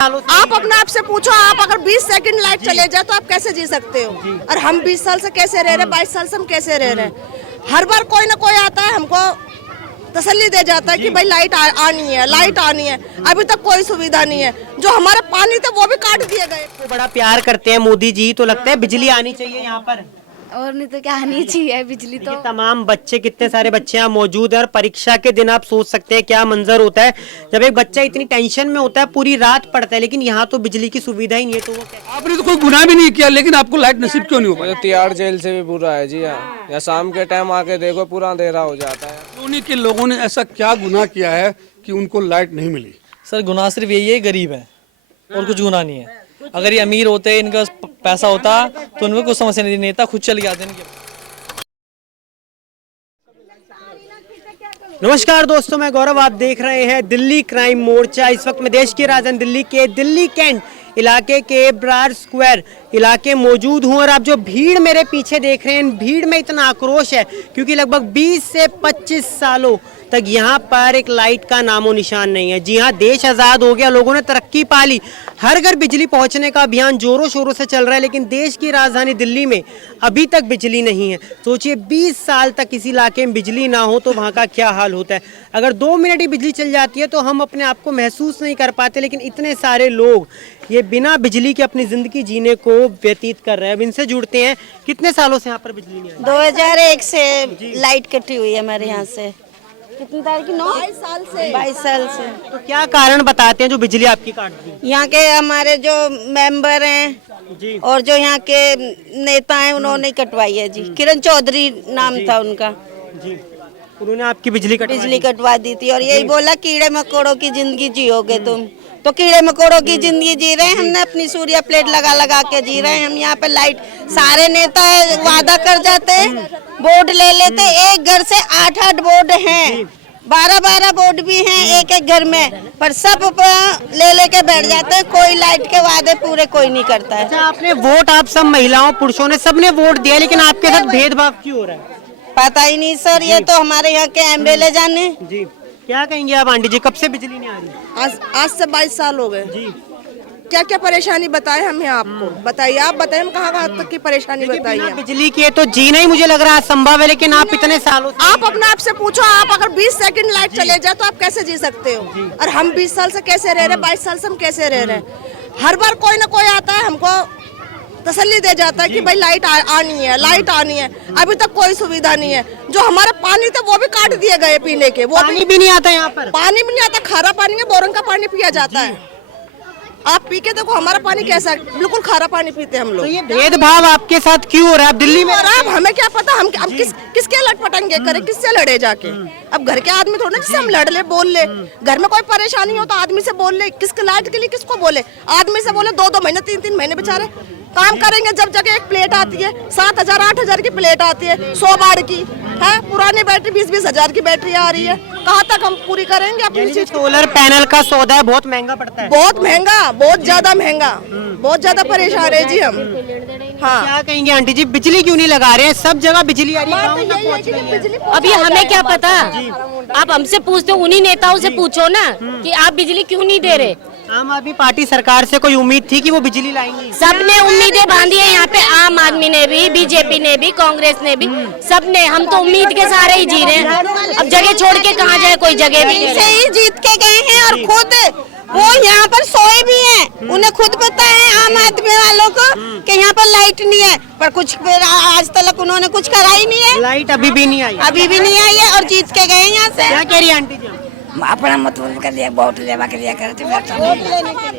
आप अपने आप से पूछो, आप अगर 20 सेकंड लाइट चले जाए तो आप कैसे जी सकते हो? और हम 20 साल से कैसे रह रहे हैं, 22 साल से हम कैसे रह रहे हैं? हर बार कोई ना कोई आता है, हमको तसल्ली दे जाता है कि भाई लाइट आनी है, लाइट आनी है। अभी तक कोई सुविधा नहीं है। जो हमारे पानी थे वो भी काट दिए गए। तो बड़ा प्यार करते हैं मोदी जी, तो लगता है बिजली आनी चाहिए यहाँ पर। और नहीं तो क्या आनी चाहिए बिजली तो। तमाम बच्चे, कितने सारे बच्चे यहाँ मौजूद है और परीक्षा के दिन आप सोच सकते हैं क्या मंजर होता है जब एक बच्चा इतनी टेंशन में होता है, पूरी रात पढ़ता है, लेकिन यहाँ तो बिजली की सुविधा ही नहीं है। तो वो आपने तो कोई गुनाह भी नहीं किया, लेकिन आपको लाइट नसीब क्यों नहीं हो पाया? तिहाड़ जेल से भी बुरा है जी। यहाँ शाम के टाइम आके देखो पूरा अंधेरा हो जाता है। उन्हीं के लोगों ने ऐसा क्या गुनाह किया है कि उनको लाइट नहीं मिली? सर गुनाह सिर्फ यही है, गरीब है और कुछ गुनाह नहीं है। अगर ये अमीर होते, इनका पैसा होता तो उनको कुछ समस्या नहीं, नेता खुद चल जाते इनके। नमस्कार दोस्तों, मैं गौरव, आप देख रहे हैं दिल्ली क्राइम मोर्चा। इस वक्त मैं देश की राजधानी दिल्ली के दिल्ली कैंट इलाके के ब्रार स्क्वायर इलाके मौजूद हूं और आप जो भीड़ मेरे पीछे देख रहे हैं, भीड़ में इतना आक्रोश है क्योंकि लगभग 20 से 25 सालों तक यहाँ पर एक लाइट का नामो निशान नहीं है। जी हाँ, देश आज़ाद हो गया, लोगों ने तरक्की पा ली, हर घर बिजली पहुँचने का अभियान जोरों शोरों से चल रहा है, लेकिन देश की राजधानी दिल्ली में अभी तक बिजली नहीं है। सोचिए 20 साल तक किसी इलाके में बिजली ना हो तो वहाँ का क्या हाल होता है। अगर 2 मिनट ही बिजली चल जाती है तो हम अपने आप को महसूस नहीं कर पाते, लेकिन इतने सारे लोग ये बिना बिजली के अपनी ज़िंदगी जीने को व्यतीत कर रहे हैं। अब इनसे जुड़ते हैं, कितने सालों से यहाँ पर बिजली नहीं आई? 2001 से लाइट कटी हुई है हमारे यहाँ से। कितनी तारीख की? 22 साल से। 22 साल से। तो क्या कारण बताते हैं जो बिजली आपकी काट दी? यहाँ के हमारे जो मेंबर हैं जी और जो यहाँ के नेता हैं उन्होंने कटवाई है जी। किरण चौधरी नाम था उनका जी, उन्होंने आपकी बिजली कटवा दी थी और यही बोला कीड़े मकोड़ों की जिंदगी जियोगे तुम। तो कीड़े मकोड़ों की जिंदगी जी रहे हैं, हमने अपनी सूर्य प्लेट लगा लगा के जी रहे हैं। हम यहाँ पे लाइट, सारे नेता वादा कर जाते हैं, बोर्ड ले लेते, एक घर से 8-8 बोर्ड हैं, 12-12 बोर्ड भी हैं एक एक घर में, पर सब ले लेके बैठ जाते हैं। कोई लाइट के वादे पूरे कोई नहीं करता है। अच्छा, आपने वोट, आप सब महिलाओं पुरुषों ने सबने वोट दिया, लेकिन आपके साथ भेदभाव क्यों हो रहा है? पता ही नहीं सर, ये तो हमारे यहाँ के एमएलए जाने। जी, क्या कहेंगे आप आंटी जी, कब से बिजली नहीं आ रही? आज से 22 साल हो गए जी। क्या क्या परेशानी बताए हमें? आपको बताइए, आप बताइए, हम कहाँ तक की परेशानी बताइए। बिजली के तो जीना ही मुझे लग रहा है असंभव है, लेकिन आप इतने सालों से आप अपने आप से पूछो, आप अगर 20 सेकंड लाइट चले जाए तो आप कैसे जी सकते हो? और हम 20 साल से कैसे रह रहे हैं, 22 साल से हम कैसे रह रहे हैं? हर बार कोई ना कोई आता है, हमको तसल्ली दे जाता है कि भाई लाइट आनी है, लाइट आनी है। अभी तक कोई सुविधा नहीं है। जो हमारे पानी थे वो भी काट दिए गए पीने के। वो पानी भी नहीं आता यहाँ पर? पानी भी नहीं आता, खारा पानी है, बोरिंग का पानी पिया जाता है। आप पी के देखो हमारा पानी कैसा है, बिल्कुल खारा पानी पीते हैं हम लोग। तो ये भेदभाव आपके साथ क्यों हो रहा है? आप दिल्ली में अब हमें क्या पता, हम किसके लटपटेंगे करें, किससे लड़े जाके? अब घर के आदमी थोड़ा जिससे हम लड़ ले, बोल ले। घर में कोई परेशानी हो तो आदमी से बोल ले। किसके लाइट के लिए किसको बोले? आदमी से बोले 2-2 महीने 3-3 महीने बेचारे काम करेंगे। जब जगह एक प्लेट आती है 7,000-8,000 की प्लेट आती है, 100 वाट की है, पुरानी बैटरी 20-20 हजार की बैटरी आ रही है। कहाँ तक हम पूरी करेंगे अपनी चीज? सोलर पैनल का सौदा है, बहुत महंगा पड़ता है। बहुत महंगा, बहुत ज्यादा महंगा, बहुत ज्यादा परेशान है जी हम। हाँ, क्या कहेंगे आंटी जी, बिजली क्यों नहीं लगा रहे हैं? सब जगह बिजली आ रही है। अब ये हमें क्या पता? आप हमसे पूछते हो, उन्हीं नेताओं से पूछो ना कि आप बिजली क्यों नहीं दे रहे। आम आदमी पार्टी सरकार से कोई उम्मीद थी कि वो बिजली लाएंगी? सबने उम्मीदें बांधी है यहाँ पे, आम आदमी ने भी, बीजेपी ने भी, कांग्रेस ने भी, सबने। हम तो उम्मीद के सहारे ही जी रहे हैं। अब जगह छोड़ के कहाँ जाए, कोई जगह भी नहीं। से ही जीत के गए हैं और खुद वो यहाँ पर सोए भी हैं। उन्हें खुद पता है आम आदमी वालों को कि यहाँ पर लाइट नहीं है, पर कुछ आज तक उन्होंने कुछ करा ही नहीं है। लाइट अभी भी नहीं आई? अभी भी नहीं आई है और जीत के गए यहाँ से। क्या कह रही है आंटी जी? अपना मतलब कर लिया, वोट लेवा के लिया करते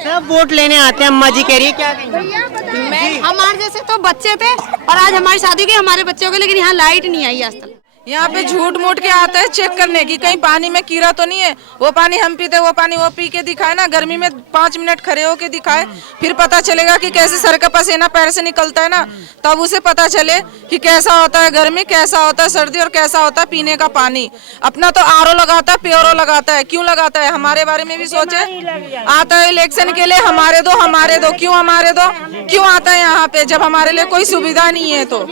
सब वोट लेने आते हैं। अम्मा जी कह रही है, क्या कहेंगे? हमारे जैसे तो बच्चे थे और आज हमारी शादी हुई हमारे बच्चों के, लेकिन यहाँ लाइट नहीं आई आज तक। यहाँ पे झूठ मूठ के आता है चेक करने की कहीं पानी में कीड़ा तो नहीं है। वो पानी हम पीते, वो पानी वो पी के दिखाए ना, गर्मी में 5 मिनट खड़े होके दिखाए, फिर पता चलेगा कि कैसे सर का पसीना पैर से निकलता है ना, तब उसे पता चले कि कैसा होता है गर्मी, कैसा होता है सर्दी और कैसा होता है पीने का पानी। अपना तो आरओ लगाता है, प्योरो लगाता है। क्यों लगाता है? हमारे बारे में भी सोचे। आता है इलेक्शन के लिए, हमारे दो हमारे दो। क्यों हमारे दो? क्यों आता है यहाँ पे जब हमारे लिए कोई सुविधा नहीं है? तो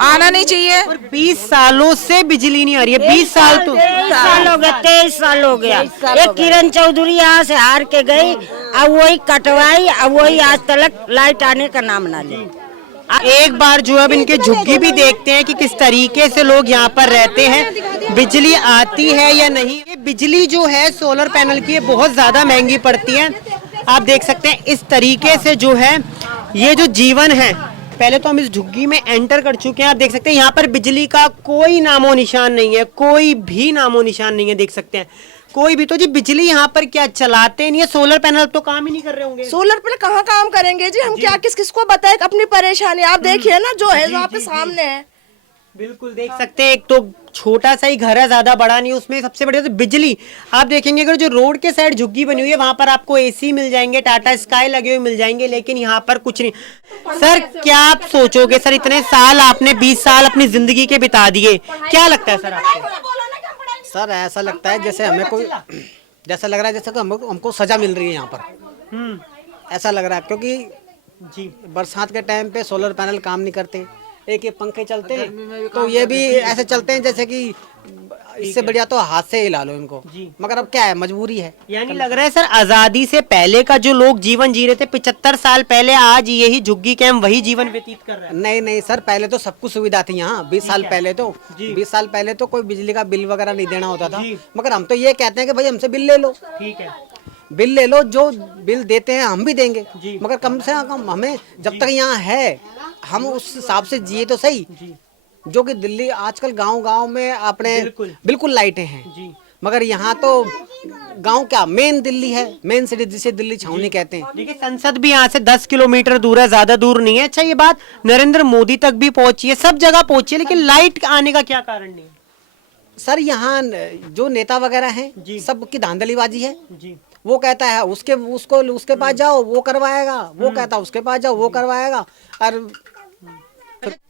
आना नहीं चाहिए। और 20 सालों से बिजली नहीं आ रही है। 20 साल तो 23 साल हो गया, 23 साल हो गया। एक किरण चौधरी यहाँ से हार के गई, अब वही कटवाई, अब वही आज तक लाइट आने का नाम ना ली। एक बार जो अब इनके झुग्गी भी देखते हैं कि किस तरीके से लोग यहाँ पर रहते हैं, बिजली आती है या नहीं। ये बिजली जो है सोलर पैनल की बहुत ज्यादा महंगी पड़ती है। आप देख सकते हैं इस तरीके से जो है ये जो जीवन है। पहले तो हम इस झुग्गी में एंटर कर चुके हैं। आप देख सकते हैं यहाँ पर बिजली का कोई नामो निशान नहीं है, कोई भी नामो निशान नहीं है। देख सकते हैं कोई भी। तो जी बिजली यहाँ पर क्या चलाते नहीं है? सोलर पैनल तो काम ही नहीं कर रहे होंगे। सोलर पैनल कहाँ काम करेंगे जी? हम क्या किस किस को बताएं अपनी परेशानी? आप देखिए ना जो है जो आपके सामने है। बिल्कुल देख सकते हैं, एक तो छोटा सा ही घर है, ज्यादा बड़ा नहीं, उसमें सबसे बड़ी तो बिजली। आप देखेंगे अगर जो रोड के साइड झुग्गी बनी हुई है वहां पर आपको एसी मिल जाएंगे, टाटा स्काई लगे हुए मिल जाएंगे, लेकिन यहाँ पर कुछ नहीं। सर क्या आप सोचोगे? सर इतने साल आपने 20 साल अपनी जिंदगी के बिता दिए, क्या लगता है सर आपको? सर ऐसा लगता है जैसे हमें कोई, जैसा लग रहा है जैसे कि हमको सजा मिल रही है यहाँ पर। ऐसा लग रहा है क्योंकि जी बरसात के टाइम पे सोलर पैनल काम नहीं करते, एक ये पंखे चलते हैं तो ये भी ऐसे चलते हैं जैसे कि इससे बढ़िया तो हाथ से हिला लो इनको। मगर अब क्या है, मजबूरी है। यानी लग रहा है सर आजादी से पहले का जो लोग जीवन जी रहे थे 75 साल पहले, आज यही झुग्गी के हम वही जीवन व्यतीत कर रहे हैं। नहीं नहीं सर, पहले तो सब कुछ सुविधा थी यहाँ। 20 साल पहले तो 20 साल पहले तो कोई बिजली का बिल वगैरह नहीं देना होता था। मगर हम तो ये कहते हैं कि भाई हमसे बिल ले लो। ठीक है, बिल ले लो, जो बिल देते हैं हम भी देंगे, मगर कम से कम हमें जब तक यहाँ है हम उस हिसाब से जिए तो सही। जो कि दिल्ली आजकल गांव-गांव में अपने बिल्कुल लाइटें हैं, मगर यहाँ तो गांव क्या मेन दिल्ली है, मेन सिटी जिसे दिल्ली छावनी कहते हैं। देखिए संसद भी यहाँ से 10 किलोमीटर दूर है, ज्यादा दूर नहीं है। अच्छा ये बात नरेंद्र मोदी तक भी पहुंची है, सब जगह पहुंची है, लेकिन लाइट आने का क्या कारण नहीं? सर यहाँ जो नेता वगैरह हैं सबकी धांधलीबाजी है। वो कहता है उसके पास जाओ वो करवाएगा, वो कहता है उसके पास जाओ वो करवाएगा। और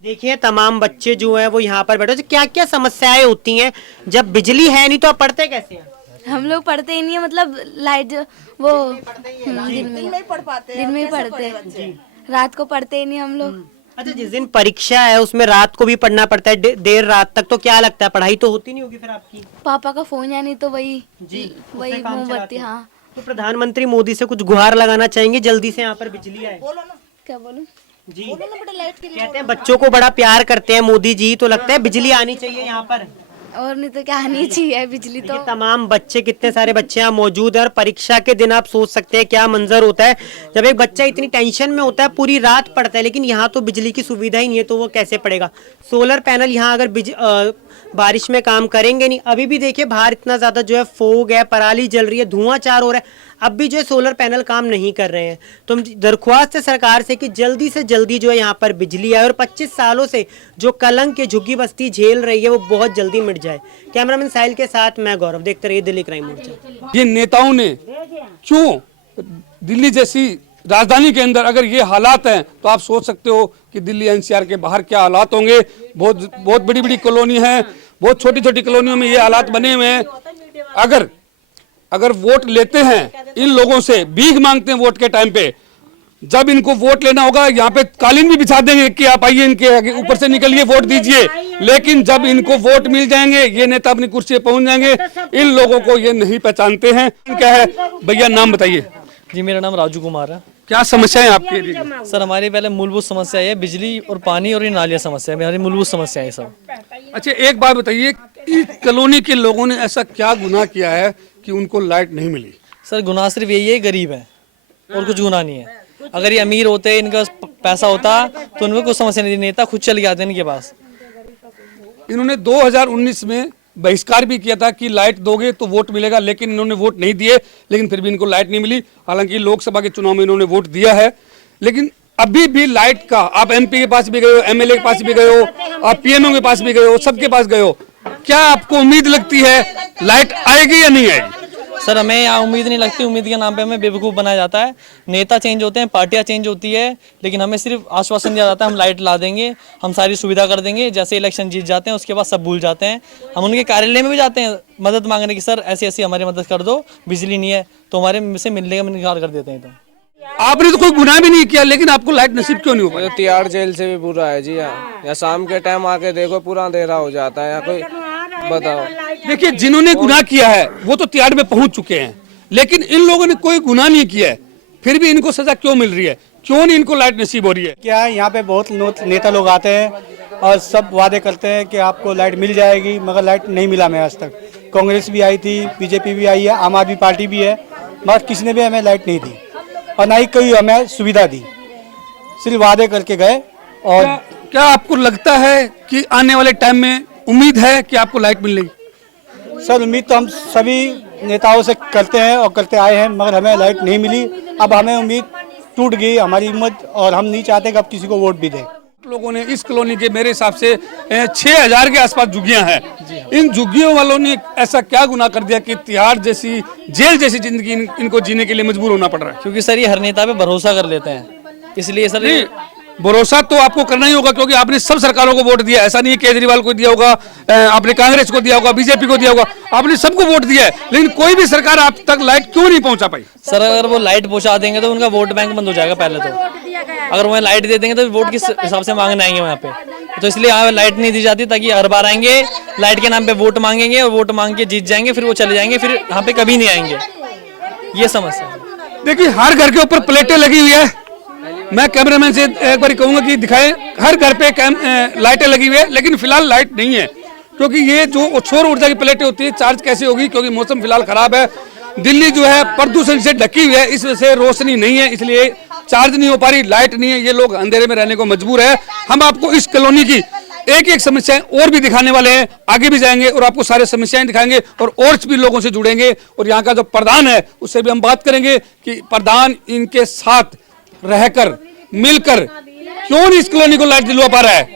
देखिए तमाम बच्चे जो है वो यहाँ पर बैठे, तो क्या क्या समस्याएं होती हैं जब बिजली है नहीं तो आप पढ़ते कैसे हैं? हम लोग पढ़ते ही नहीं है, मतलब लाइट वो दिन में ही पढ़ पाते हैं, दिन में ही पढ़ते हैं, रात को पढ़ते ही नहीं हम लोग। अच्छा जिस दिन परीक्षा है उसमें रात को भी पढ़ना पड़ता है, देर रात तक, तो क्या लगता है पढ़ाई तो होती नहीं होगी फिर आपकी? पापा का फोन या नहीं तो वही मोमबत्ती। हाँ, तो प्रधानमंत्री मोदी से कुछ गुहार लगाना चाहेंगे जल्दी से यहाँ पर बिजली आए? क्या बोलूं? जी कहते हैं बच्चों को बड़ा प्यार करते हैं मोदी जी, तो लगता है बिजली आनी चाहिए यहाँ पर। और नहीं तो क्या आनी चाहिए बिजली तो। तमाम बच्चे, कितने सारे बच्चे यहाँ मौजूद हैं और परीक्षा के दिन आप सोच सकते हैं क्या मंजर होता है जब एक बच्चा इतनी टेंशन में होता है, पूरी रात पढ़ता है, लेकिन यहाँ तो बिजली की सुविधा ही नहीं है, तो वो कैसे पढ़ेगा? सोलर पैनल यहाँ अगर बारिश में काम करेंगे नहीं। अभी भी देखिए बाहर इतना ज्यादा जो है फोग है, पराली जल रही है, धुआं चार हो रहा है, अब भी जो है सोलर पैनल काम नहीं कर रहे हैं। तो हम दरख्वास्त है सरकार से कि जल्दी से जल्दी जो है यहाँ पर बिजली आए और 25 सालों से जो कलंक के झुग्गी बस्ती झेल रही है वो बहुत जल्दी मिट जाए। कैमरामैन साहिल के साथ मैं गौरव, देखते रहिए दिल्ली क्राइम मोर्चा। ये नेताओं ने क्यों दिल्ली जैसी राजधानी के अंदर अगर ये हालात हैं तो आप सोच सकते हो कि दिल्ली एनसीआर के बाहर क्या हालात होंगे। बहुत बड़ी बड़ी कॉलोनी है, बहुत छोटी छोटी कॉलोनियों में ये हालात बने हुए हैं। अगर वोट लेते हैं इन लोगों से, भीख मांगते हैं वोट के टाइम पे, जब इनको वोट लेना होगा यहाँ पे कालीन भी बिछा देंगे कि आप आइए इनके ऊपर से निकलिए वोट दीजिए, लेकिन जब इनको वोट मिल जाएंगे ये नेता अपनी कुर्सी पे पहुंच जाएंगे। इन लोगों को ये नहीं पहचानते हैं। क्या है भैया, नाम बताइए। जी मेरा नाम राजू कुमार है। क्या समस्या है आपके लिए? सर हमारी पहले मूलभूत समस्या है बिजली और पानी और ये नालियाँ समस्या है, हमारी मूलभूत समस्या है सब। अच्छा एक बात बताइए, कॉलोनी के लोगों ने ऐसा क्या गुनाह किया है कि उनको लाइट नहीं मिली? सर गुनाह सिर्फ यही है, गरीब है और कुछ गुनाह नहीं है। अगर ये अमीर होते, इनका पैसा होता तो उनको कुछ समस्या नहीं थी, नेता खुद चल के आते इनके पास। इन्होंने 2019 में बहिष्कार भी किया था कि लाइट दोगे तो वोट मिलेगा, लेकिन इन्होंने वोट नहीं दिए, लेकिन फिर भी इनको लाइट नहीं मिली। हालांकि लोकसभा के चुनाव में इन्होंने वोट दिया है, लेकिन अभी भी लाइट का, आप एमपी के पास भी गए हो, एमएलए के पास भी गए हो, आप पीएमओ के पास भी गए हो, सबके पास गए हो, क्या आपको उम्मीद लगती है लाइट आएगी या नहीं आएगी? सर हमें यहाँ उम्मीद नहीं लगती, उम्मीद के नाम पे हमें बेवकूफ़ बनाया जाता है। नेता चेंज होते हैं, पार्टियाँ चेंज होती है, लेकिन हमें सिर्फ आश्वासन दिया जाता है हम लाइट ला देंगे, हम सारी सुविधा कर देंगे। जैसे इलेक्शन जीत जाते हैं उसके बाद सब भूल जाते हैं। हम उनके कार्यालय में भी जाते हैं मदद मांगने की, सर ऐसी ऐसी हमारी मदद कर दो, बिजली नहीं है, तो हमारे से मिलने का इनकार कर देते हैं। तो आपने तो कोई गुनाह भी नहीं किया, लेकिन आपको लाइट नसीब क्यों नहीं हो पाई? तो तिहाड़ जेल से भी बुरा है जी यहाँ शाम के टाइम आके देखो पूरा अंधेरा हो जाता है यहाँ कोई बताओ। देखिए, जिन्होंने गुनाह किया है वो तो तिहाड़ में पहुंच चुके हैं, लेकिन इन लोगों ने कोई गुनाह नहीं किया है, फिर भी इनको सजा क्यों मिल रही है? क्यों नहीं इनको लाइट नसीब हो रही है? क्या है, यहाँ पे बहुत नेता लोग आते हैं और सब वादे करते हैं कि आपको लाइट मिल जाएगी, मगर लाइट नहीं मिला हमें आज तक। कांग्रेस भी आई थी, बीजेपी भी आई है, आम आदमी पार्टी भी है, मगर किसी ने भी हमें लाइट नहीं दी और ना ही कोई हमें सुविधा दी, सिर्फ वादे करके गए। और क्या आपको लगता है कि आने वाले टाइम में उम्मीद है कि आपको लाइट मिलेगी? सर, उम्मीद तो हम सभी नेताओं से करते हैं और करते आए हैं, मगर हमें लाइट नहीं मिली। अब हमें उम्मीद टूट गई, हमारी हिम्मत, और हम नहीं चाहते कि अब किसी को वोट भी दें। लोगों ने इस कॉलोनी के मेरे हिसाब से 6000 के आसपास झुग्गियां हैं। इन झुग्गियों वालों ने ऐसा क्या गुनाह कर दिया कि तिहाड़ जैसी जेल जैसी जिंदगी इनको जीने के लिए मजबूर होना पड़ रहा है? क्योंकि सर ये हर नेता पे भरोसा कर लेते हैं, इसलिए सर भरोसा तो आपको करना ही होगा, क्योंकि आपने सब सरकारों को वोट दिया। ऐसा नहीं है केजरीवाल को दिया होगा, आपने कांग्रेस को दिया होगा, बीजेपी को दिया होगा, आपने सबको वोट दिया है, लेकिन कोई भी सरकार आप तक लाइट क्यों नहीं पहुंचा पाई? सर अगर वो लाइट पहुंचा देंगे तो उनका वोट बैंक बंद हो जाएगा पहले तो। अगर वो लाइट दे देंगे तो वोट किस हिसाब से मांगने आएंगे वहाँ पे, तो इसलिए यहाँ लाइट नहीं दी जाती, ताकि हर बार आएंगे लाइट के नाम पे वोट मांगेंगे और वोट मांग के जीत जाएंगे, फिर वो चले जाएंगे, फिर यहाँ पे कभी नहीं आएंगे। ये समस्या है। देखिए, हर घर के ऊपर प्लेटें लगी हुई है। मैं कैमरामैन से एक बार कहूंगा कि दिखाएं, हर घर पे लाइटें लगी हुई है, लेकिन फिलहाल लाइट नहीं है, क्योंकि ये जो सौर ऊर्जा की प्लेटें होती है चार्ज कैसे होगी? क्योंकि मौसम फिलहाल खराब है, दिल्ली जो है प्रदूषण से ढकी हुई है, इस वजह से रोशनी नहीं है, इसलिए चार्ज नहीं हो पा रही, लाइट नहीं है, ये लोग अंधेरे में रहने को मजबूर है। हम आपको इस कॉलोनी की एक एक समस्याएं और भी दिखाने वाले हैं, आगे भी जाएंगे और आपको सारे समस्याएं दिखाएंगे और भी लोगों से जुड़ेंगे, और यहाँ का जो प्रधान है उससे भी हम बात करेंगे कि प्रधान इनके साथ रहकर मिलकर क्यों नहीं इस कॉलोनी को लाइट दिलवा पा रहा है।